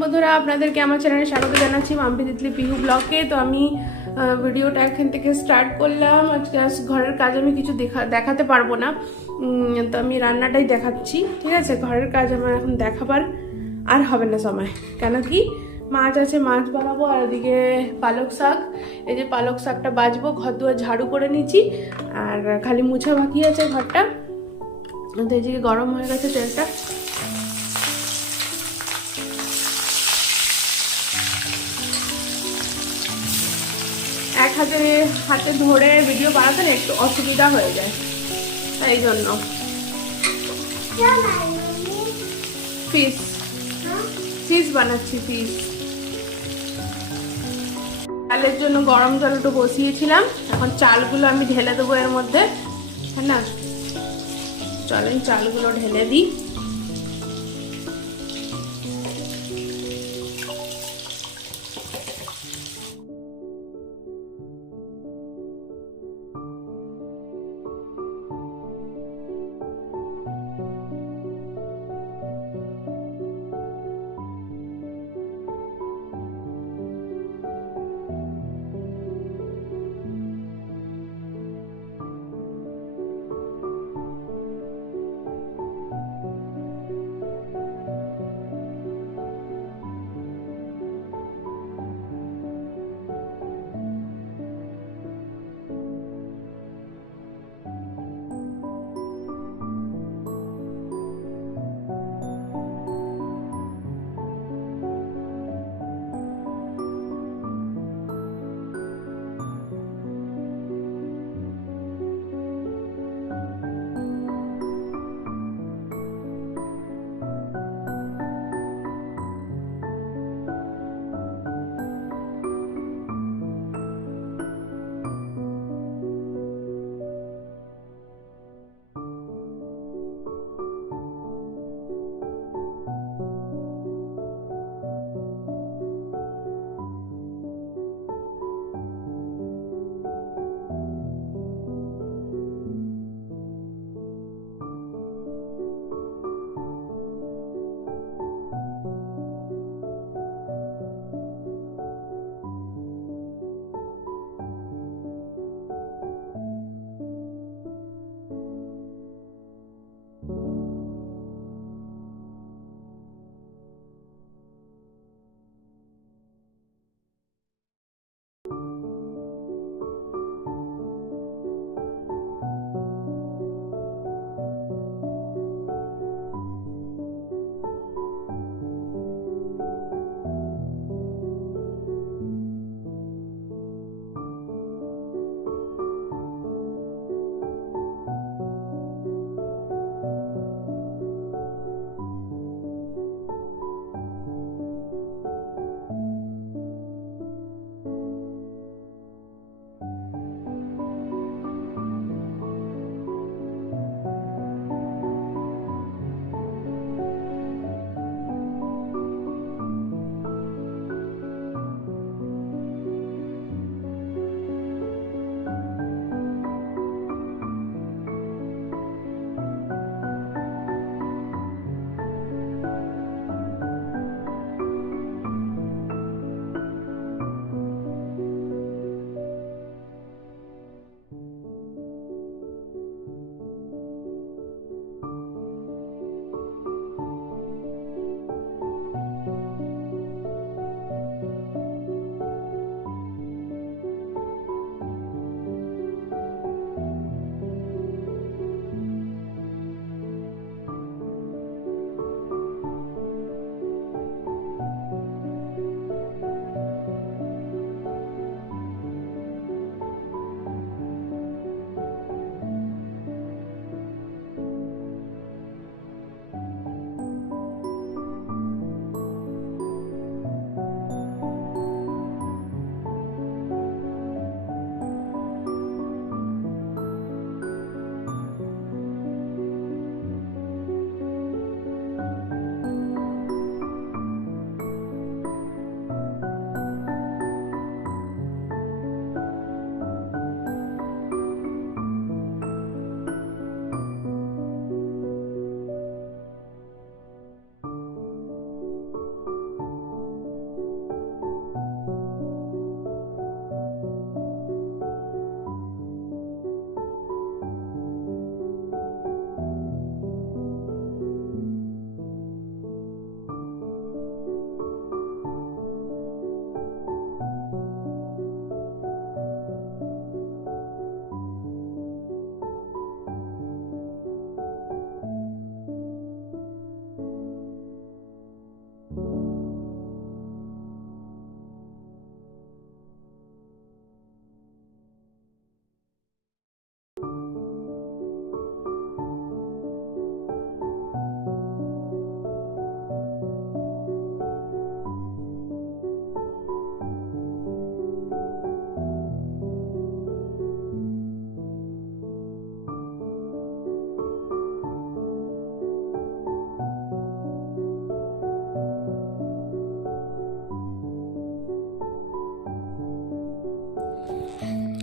বন্ধুরা আপনাদেরকে আমার চ্যানেলে স্বাগত জানাচ্ছি মাম্পি তিতলি পিহু ব্লগে। তো আমি ভিডিওটা এখান থেকে স্টার্ট করলাম। আজকে ঘরের কাজ আমি কিছু দেখাতে পারবো না, তো আমি রান্নাটাই দেখাচ্ছি। ঠিক আছে, ঘরের কাজ আমার এখন দেখাবার আর হবে না সময়। কেন কি মাছ আছে, মাছ বানাবো, আর ওদিকে পালক শাক, এই যে পালক শাকটা বাজবো, ঘর দুয়ার ঝাড়ু করে নিচ্ছি, আর খালি মুছা বাকি আছে ঘরটা। তো এই যে গরম হয়ে গেছে তেলটা। এক হাতে ধরে ভিডিও বানাতে না একটু অসুবিধা হয়ে যায়, তাই জন্য। ফিশ ফিশ বানাচ্ছি, ফিশ। চালের জন্য গরম জল একটু বসিয়েছিলাম, এখন চালগুলো আমি ঢেলে দেবো এর মধ্যে। হ্যাঁ না, চলেন চালগুলো ঢেলে দিই।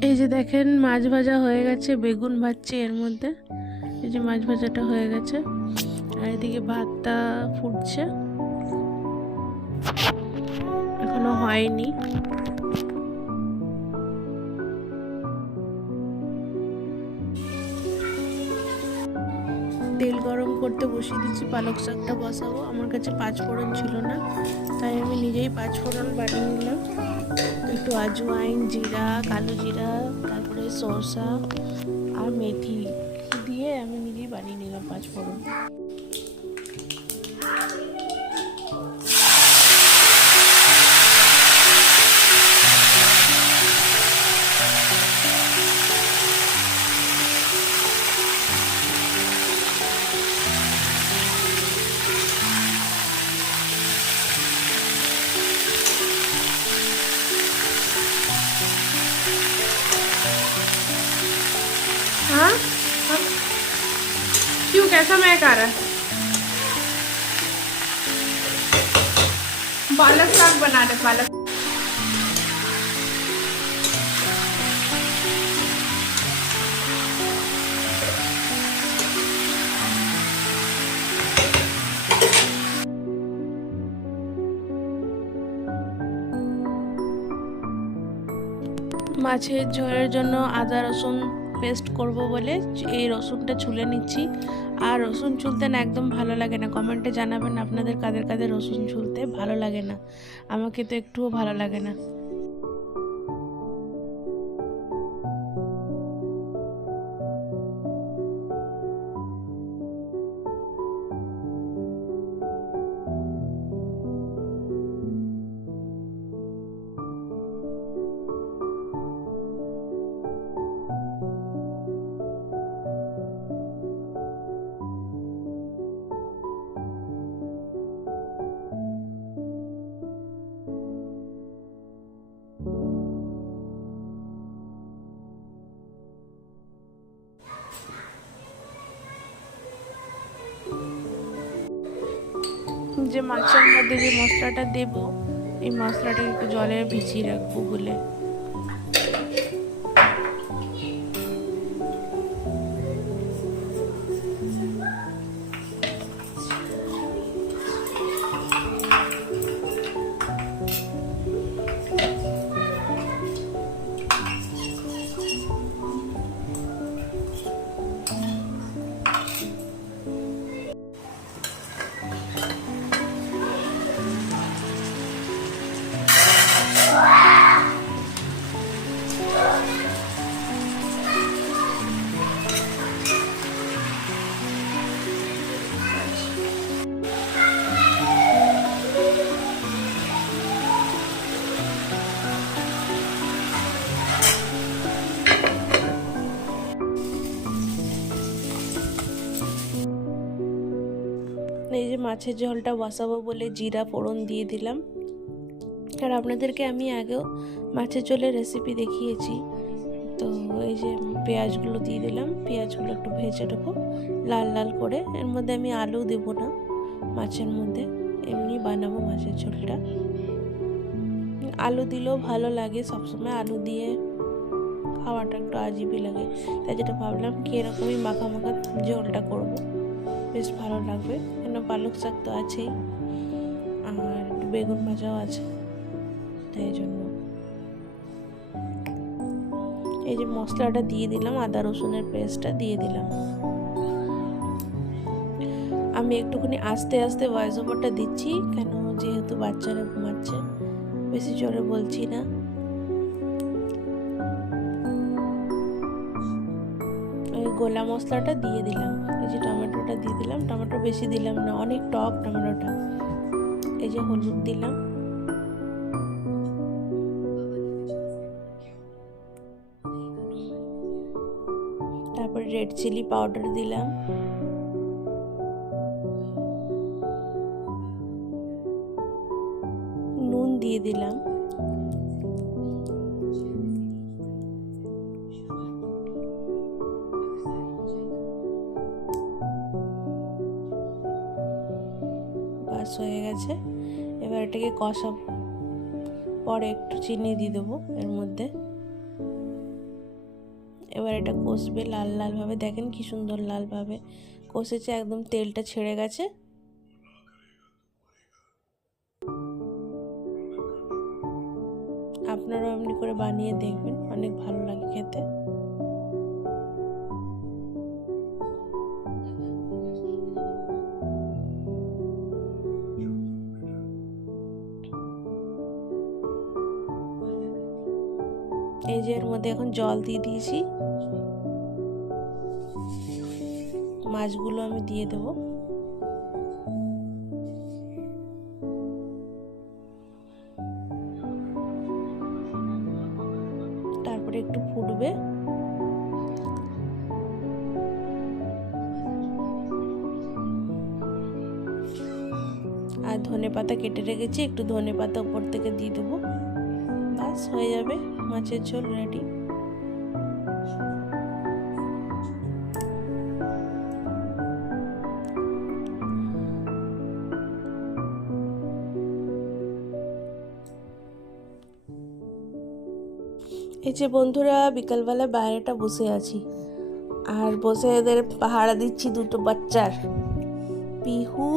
এই যে দেখেন মাছ ভাজা হয়ে গেছে, বেগুন ভাজছে এর মধ্যে। এই যে মাছ ভাজাটা হয়ে গেছে, আর এদিকে ভাতটা ফুটছে, এখনো হয়নি। তেল গরম করতে বসিয়ে দিচ্ছি, পালক শাকটা বসাবো। আমার কাছে পাঁচফোড়ন ছিল না, তাই আমি নিজেই পাঁচফোড়ন বানিয়ে নিলাম। একটু আজওয়াইন, জিরা, কালো জিরা, তারপরে সরষা আর মেথি দিয়ে আমি নিজেই বানিয়ে নিলাম পাঁচফোড়ন। हाँ हाँ, क्यों, कैसा महक आ रहा है? पालक साग बना रहे, पालक। মাছের ঝোলের জন্য আদা রসুন পেস্ট করব বলে এই রসুনটা ছুলে নিচ্ছি। আর রসুন ছুলতে না একদম ভালো লাগে না। কমেন্টে জানাবেন আপনাদের কাদের কাদের রসুন ছুলতে ভালো লাগে না। আমাকে তো একটুও ভালো লাগে না। যে মাছের মধ্যে যে মশলাটা দেব, এই মশলাটা একটু জলে ভিজিয়ে রাখবো বলে। এই যে মাছের ঝোলটা বসাবো বলে জিরা ফোড়ন দিয়ে দিলাম। আর আপনাদেরকে আমি আগেও মাছের ঝোলের রেসিপি দেখিয়েছি। তো এই যে পেঁয়াজগুলো দিয়ে দিলাম, পেঁয়াজগুলো একটু ভেজে নেবো লাল লাল করে। এর মধ্যে আমি আলু দেবো না মাছের মধ্যে, এমনি বানাবো মাছের ঝোলটা। আলু দিলেও ভালো লাগে, সবসময় আলু দিয়ে খাওয়াটা একটু আজীবই লাগে, তাই যেটা ভাবলাম কি এরকমই মাখা মাখা ঝোলটা করব, বেশ ভালো লাগবে। কেন পালক শাক তো আছেই, আর বেগুন ভাজাও আছে, তাই জন্য। এই যে মশলাটা দিয়ে দিলাম, আদা রসুনের পেস্টটা দিয়ে দিলাম। আমি একটুখানি আস্তে আস্তে ভয়েস ওভারটা দিচ্ছি, কেন যেহেতু বাচ্চারা ঘুমাচ্ছে, বেশি জোরে বলছি না। এই গোলা মশলাটা দিয়ে দিলাম, এই যে টমেটোটা দিয়ে দিলাম, টমেটো বেশি দিলাম না, অনেক টক টমেটোটা। এই যে হলুদ দিলাম, তারপর রেড চিলি পাউডার দিলাম, নুন দিয়ে দিলাম, বাস হয়ে গেছে। এবার এটাকে কষাবো, পরে একটু চিনি দিয়ে দেবো এর মধ্যে। এবার এটা কষবে লাল লাল ভাবে, দেখেন কি সুন্দর লাল ভাবে কষেছে, একদম তেলটা ছেড়ে গেছে। আপনারাও এমনি করে বানিয়ে দেখবেন, অনেক ভালো লাগে খেতে। এই যে এর মধ্যে এখন জল দিয়ে দিয়েছি, মাছগুলো আমি দিয়ে দেবো। তারপরে একটু ফুটবে, আর ধনেপাতা কেটে রেখেছি, একটু ধনেপাতা উপর থেকে দিয়ে দেবো, ব্যাস হয়ে যাবে মাছের ঝোল রেডি। এই যে বন্ধুরা, বিকালবেলা বাইরেটা বসে আছি, আর বসে এদের পাহারা দিচ্ছি, দুটো বাচ্চার, পিহু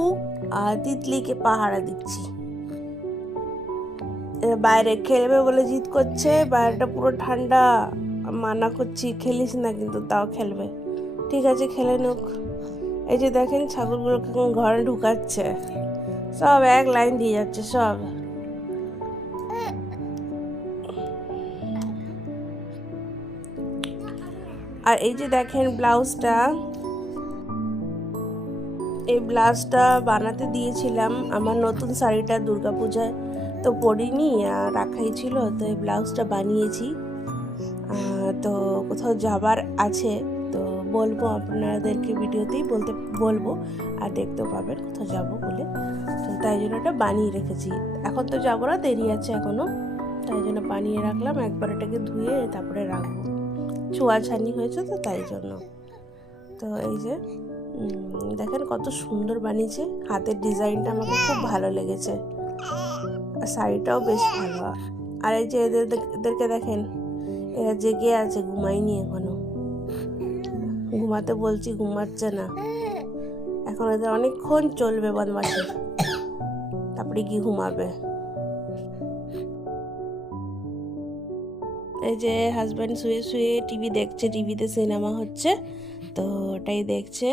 আর তিতলিকে পাহারা দিচ্ছি। বাইরে খেলবে বলে জিদ করছে, বাইরেটা পুরো ঠান্ডা, মানা করছি খেলিস না, কিন্তু তাও খেলবে। ঠিক আছে, খেলে নুক। এই যে দেখেন ছাগলগুলোকে ঘরে ঢুকাচ্ছে, সব এক লাইন দিয়ে যাচ্ছে সব। আর এই যে দেখেন ব্লাউজটা, এই ব্লাউজটা বানাতে দিয়েছিলাম আমার নতুন শাড়িটা দুর্গাপূজায়, তো পরিনি আর রাখাই ছিল, তো এই ব্লাউজটা বানিয়েছি। তো কোথাও যাবার আছে তো বলবো আপনাদেরকে, ভিডিওতেই বলবো, আর দেখতেও পাবেন কোথাও যাবো বলে, তো তাই জন্য এটা বানিয়ে রেখেছি। এখন তো যাবো না, দেরি আছে এখনও, তাই জন্য বানিয়ে রাখলাম, একবার এটাকে ধুয়ে তারপরে রাখবো, ছোঁয়াছানি হয়েছে তো তাই জন্য। তো এই যে দেখেন কত সুন্দর বানিয়েছে, হাতের ডিজাইনটা আমাকে খুব ভালো লেগেছে, আর শাড়িটাও বেশ ভালো। আর এই যে এদেরকে দেখেন, এরা জেগে আছে, ঘুমায়নি এখনো, ঘুমাতে বলছি ঘুমাচ্ছে না, এখন এদের অনেকক্ষণ চলবে বদমাশি, তারপরে কি ঘুমাবে। এই যে হাজব্যান্ড শুয়ে শুয়ে টিভি দেখছে, টিভিতে সিনেমা হচ্ছে, তো ওটাই দেখছে।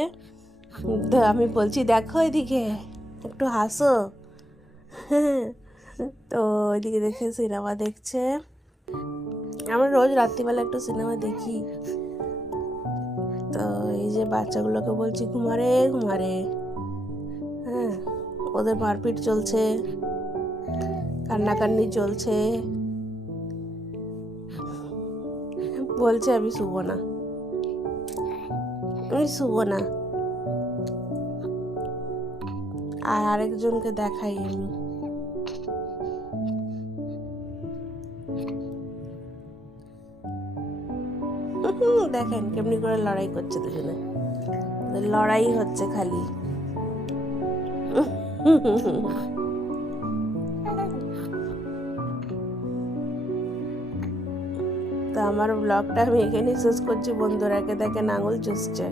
তো আমি বলছি দেখো এদিকে একটু হাসো, তো ওইদিকে দেখে সিনেমা দেখছে। আমরা রোজ রাত্রিবেলা একটু সিনেমা দেখি। তো এই যে বাচ্চাগুলোকে বলছি ঘুমারে ঘুমারে, হ্যাঁ, ওদের মারপিট চলছে, কান্নাকান্নি চলছে, বলছে আমি শুবো না, আমি শুবো না। আর আরেকজনকে দেখাই আমি, দেখেন কেমনি করে লড়াই করছে দুজনে, লড়াই হচ্ছে খালি। তো আমার ব্লগটা আমি এখানেই শেষ করছি বন্ধুরাকে, দেখেন আঙুল চুষছে।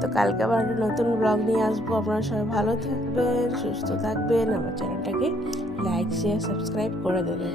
তো কালকে আবার একটা নতুন ব্লগ নিয়ে আসবো, আপনারা সবাই ভালো থাকবেন, সুস্থ থাকবেন, আমার চ্যানেলটাকে লাইক শেয়ার সাবস্ক্রাইব করে দেবেন।